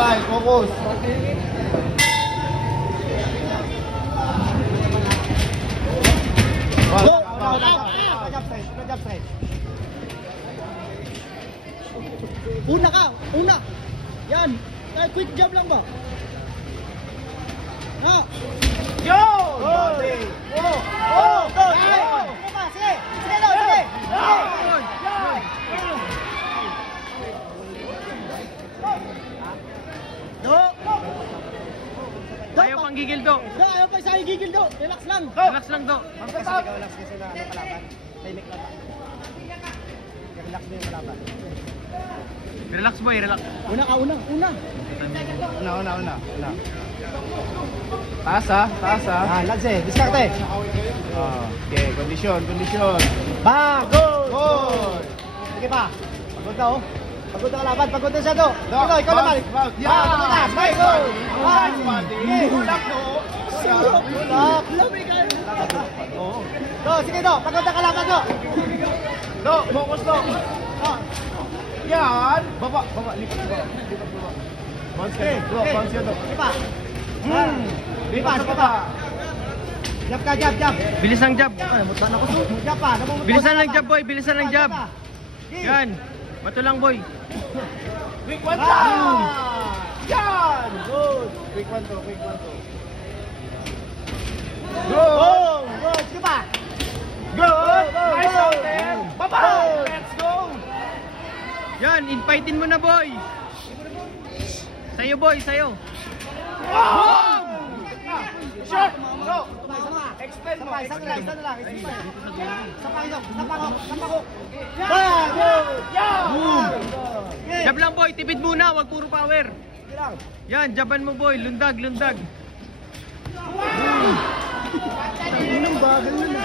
smile, focus. Go! Una ka! Una! Yan! Quick jab lang ba? Ha? Yo! Sige! Sige! Do! Ayaw pang gigil do. Do! Ayaw pa isa igigil do! Relax lang! Relax lang do. Relax kasi na kalaban. Tahimik lang. Relax mo yung kalaban. Relax boy, relax. Una ka! Una! Una. Taas ha. Lagse! Diskarte! Okay, kondisyon. Ba! Go! Goal! Sige pa! Pagod na oh! Pagod na kalaban! Pagod na siya do! Ikaw naman! Yan! Smile! Go! Ulak no! Ulak! Lamig kayo! Do! Sige do! Pagod na kalaban do! Do, focus do! Yan! Baba, lipat baba. Bounce ka do, bounce ka do. Sige pa! Lipas ka pa! Jab ka! Jab! Bilis ng jab. Mutan ako so! Jab pa! Bilisan ng jab boy, bilisan ng jab. Yan. Bato lang boy. Quick one down! Yan! Good! Quick one to. Go! Sige pa! Good! Nice out there! Baba! Let's go! Yan, infightin mo na boy. Sayo boy, sayo. Wow! Shot! Go! Extend mo. Isa na lang. Sapangok! Yan! Jab lang boy, tipid muna, wag puro power. Yan, jaban mo boy, lundag. Anong bagal yun ah?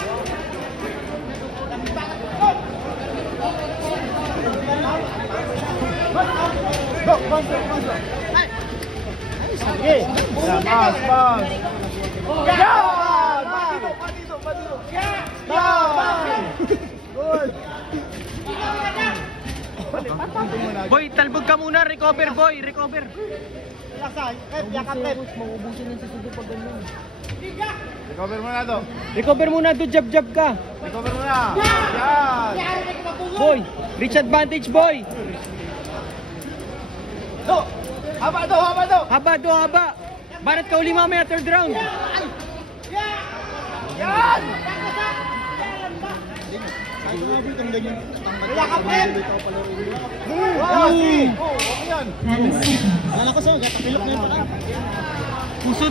Go! Bounce! Sige! Pass! Yan! Patito! Good! Boy, talbog ka muna, recover boy, recover. Relax ah! Yakap rep! Mauubusin ng susugo pag ganyan. Recover mo na to. Recover muna do, jab ka. Recover mo na. Yan! Boy, reach advantage boy. Do! Haba do! Haba. Banat ka uli mamaya, third round. Yan! Yakap rep! Wow! Okay yan! Nalakas oh! Gatapilok na yung pala. Puso.